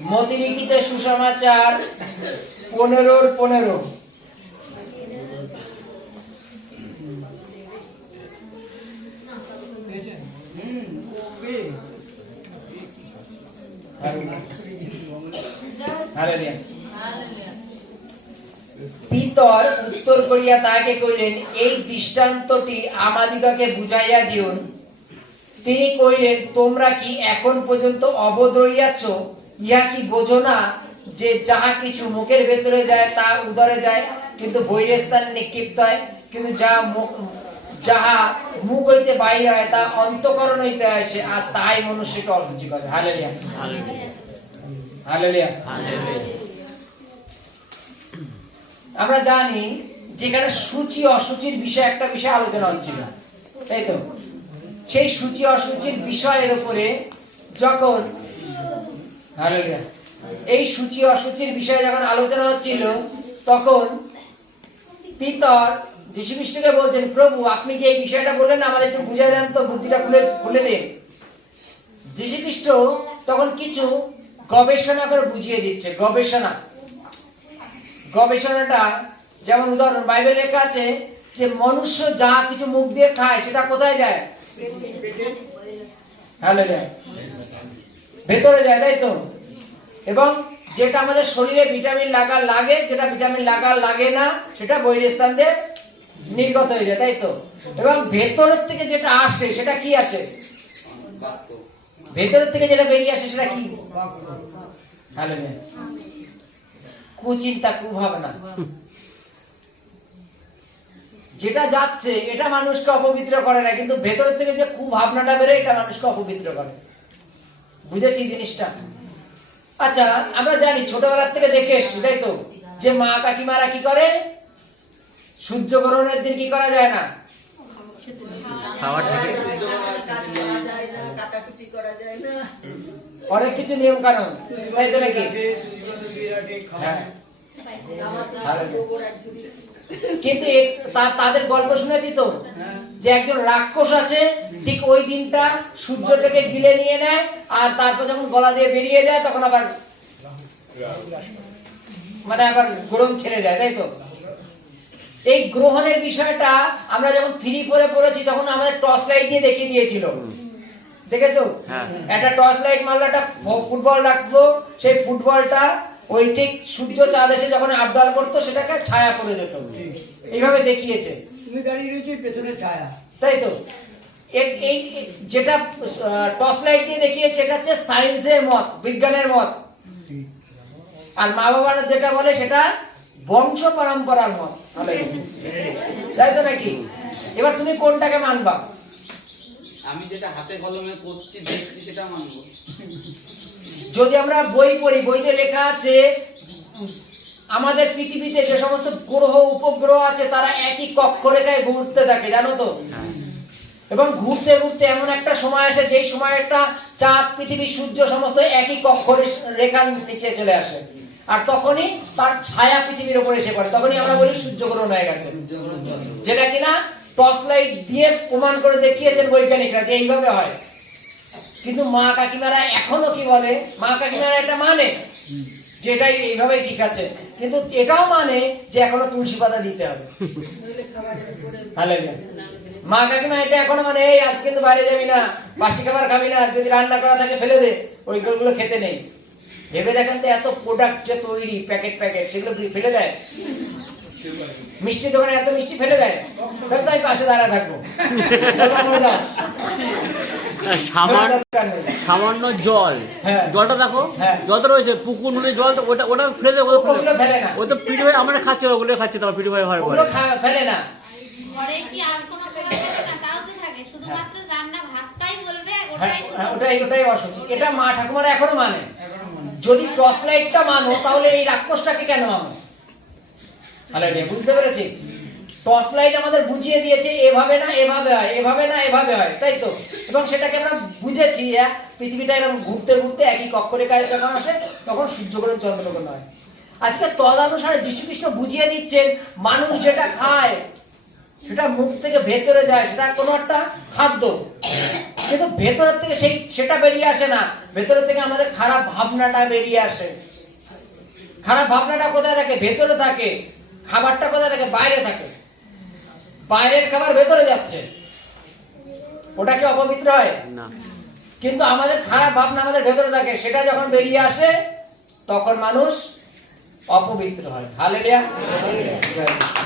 মতিলিখিত সুসমাচার পনেরোর পনেরো। পিতর উত্তর করিয়া তাহাকে কইলেন এই দৃষ্টান্তটি আমাদিগকে বুঝাইয়া দিউন তিনি কইলেন তোমরা কি এখন পর্যন্ত অবোধ রইয়াছ? ইহা কি বোঝো না যে যাহা কিছু মুখের ভেতরে যায় তা উদরে যায়, কিন্তু বৈরের স্থানে নিক্ষিপ্ত হয়, কিন্তু মুখ- যাহা মুখ হইতে বাহির হয় তা অন্তকরণ হইতে আসে, আর তাই মনুষ্যকে অসুচি করে হালেলিয়া। হালেলিয়া। আমরা জানি যেখানে সূচি অসুচির বিষয়ে একটা বিষয় আলোচনা হচ্ছিল। তাই তো? সেই সূচি অসুচির বিষয়ের উপরে যখন এই সূচি অসুচির বিষয়ে যখন আলোচনা হচ্ছিল তখন পিতর যীশু খ্রিস্টকে বলছেন প্রভু আপনি যে এই বিষয়টা বললেন আমাদের একটু বুঝে দেন তো বুদ্ধিটা খুলে খুলে দিন। যীশু খ্রিস্ট তখন কিছু গবেষণা করে বুঝিয়ে দিচ্ছে গবেষণা। গবেষণাটা যেমন উদাহরণ বাইবেল লেখা আছে যে মনুষ্য যা কিছু মুখ দিয়ে খায় সেটা কোথায় যায়? হ্যালো যায়। ভেতরে যায়, তাই তো? এবং যেটা আমাদের শরীরে ভিটামিন লাগা লাগে, যেটা ভিটামিন লাগা লাগে না, সেটা বহির স্থান দিয়ে নির্গত হয়ে যায়, তাই তো? এবং ভেতরের থেকে যেটা আসে, সেটা কি আসে? ভেতরের থেকে যেটা বেরিয়ে আসে, সেটা কি? কুচিন্তা, কুভাবনা। যেটা যাচ্ছে, এটা মানুষকে অপবিত্র করে না, কিন্তু ভেতরের থেকে যে কুভাবনাটা বেরোয়, এটা মানুষকে অপবিত্র করে। বুঝেছি জিনিসটা? আচ্ছা আমরা জানি ছোটবেলার থেকে দেখে এসছি তাই তো? যে মা কাকিমারা কি করে? সূর্য গ্রহণের দিন কি করা যায় না? অনেক কিছু নিয়ম কানুন তাই তো নাকি? হ্যাঁ। কিন্তু তাদের গল্প শুনেছি তো? যে একজন রাক্ষস আছে ঠিক ওই দিনটা সূর্যটাকে গিলে নিয়ে নেয় আর তারপর যখন গলা দিয়ে বেরিয়ে যায় তখন আবার মানে আবার গ্রহণ ছেড়ে যায় তাই তো? এই গ্রহণের বিষয়টা আমরা যখন থ্রি ফোরে পড়েছি তখন আমাদের টর্চ লাইট দিয়ে দেখিয়ে দিয়েছিল। দেখেছ? হ্যাঁ। একটা টর্চ লাইট মারলো একটা ফুটবল রাখল সেই ফুটবলটা ওই ঠিক সূর্য চাঁদ এসে যখন আবদাল করতো সেটাকে ছায়া পড়ে যেত এইভাবে দেখিয়েছে। তুমি দাঁড়িয়ে রয়েছো পেছনে ছায়া। তাই তো? এই যেটা টর্চ লাইট দিয়ে দেখিয়েছে এটা হচ্ছে সায়েন্সের মত বিজ্ঞানের মত। আর মা বাবারা যেটা বলে সেটা বংশ পরম্পরার মত। তাই তো নাকি? এবার তুমি কোনটাকে মানবা? আমি যেটা হাতে কলমে করছি দেখছি সেটা মানবো। যদি আমরা বই পড়ি বইতে লেখা আছে আমাদের পৃথিবীতে যে সমস্ত গ্রহ উপগ্রহ আছে তারা একই কক্ষরেখায় ঘুরতে থাকে জানো তো? এবং ঘুরতে ঘুরতে এমন একটা সময় আসে, যেই সময়টা চাঁদ, পৃথিবী, সূর্য সমস্ত একই কক্ষ রেখার নিচে চলে আসে। আর তখনই তার ছায়া পৃথিবীর উপরে এসে পড়ে। তখনই আমরা বলি সূর্যগ্রহণ হয়ে গেছে। যেটা কিনা টর্চ লাইট দিয়ে প্রমাণ করে দেখিয়েছেন বৈজ্ঞানিকরা যে এইভাবে হয়। কিন্তু মা কাকিমারা এখনও কি বলে? মা কাকিমারা এটা মানে? যে এটাই এইভাবেই ঠিক আছে। কিন্তু এটাও মানে যে এখনও তুলসী পাতা দিতে হবে। মা কাকিমা, এটা এখনও মানে এই আজ কিন্তু বাইরে যাবি না, বাসি খাবার খাবি না, যদি রান্না করা থাকে ফেলে দে, ওই ওইগুলো খেতে নেই ভেবে দেখেন তো এত প্রোডাক্ট যে তৈরি প্যাকেট প্যাকেট সেগুলো ফেলে দেয় মিষ্টি দোকানে এত মিষ্টি ফেলে দেয় তাহলে আমি পাশে দাঁড়া থাকব। সামান্য সামান্য জল। হ্যাঁ। জলটা দেখো হ্যাঁ। জলটা রয়েছে পুকুর নুনে জল তো ওটা ওটা ফেলে দেবো। ও তো পিঠে হয়ে আমরা খাচ্ছি ওগুলো খাচ্ছি তারপর পিঠে হয়ে হওয়ার পরে। ফেলে না। ঘরে কি আর কোনো খাবার থাকে না? তাও তো থাকে। শুধুমাত্র রান্না ভাতটাই বলবে হ্যাঁ, ওটাই হ্যাঁ, ওটাই অসুচি এটা মা ঠাকুমারা এখনও মানে। যদি টর্চ লাইটটা মানো তাহলে এই রাক্ষসটাকে কেন মানো বুঝতে পেরেছি? টর্চ লাইট আমাদের বুঝিয়ে দিয়েছে, এভাবে না, এভাবে হয়, এভাবে না, এভাবে হয়, তাই তো? এবং সেটাকে আমরা বুঝেছি পৃথিবীটা এরকম ঘুরতে ঘুরতে একই কক্ষরেখায় যখন আসে, তখন সূর্যগ্রহণ চন্দ্রগ্রহণ হয়। আজকে তদানুসারে যীশু খ্রিস্ট বুঝিয়ে দিচ্ছেন, মানুষ যেটা খায়, সেটা মুখ থেকে ভেতরে যায়, সেটা কোনো একটা খাদ্য। কিন্তু ভেতরের থেকে সেই, সেটা বেরিয়ে আসে না। ভেতরের থেকে আমাদের খারাপ ভাবনাটা বেরিয়ে আসে। খারাপ ভাবনাটা কোথায় থাকে? ভেতরে থাকে। খাবারটা কোথায় থাকে? বাইরে থাকে। বাইরের খাবার ভেতরে যাচ্ছে। ওটা কি অপবিত্র হয়? না। কিন্তু আমাদের খারাপ ভাবনা আমাদের ভেতরে থাকে। সেটা যখন বেরিয়ে আসে তখন মানুষ অপবিত্র হয়। হালেলিয়া। যিশু।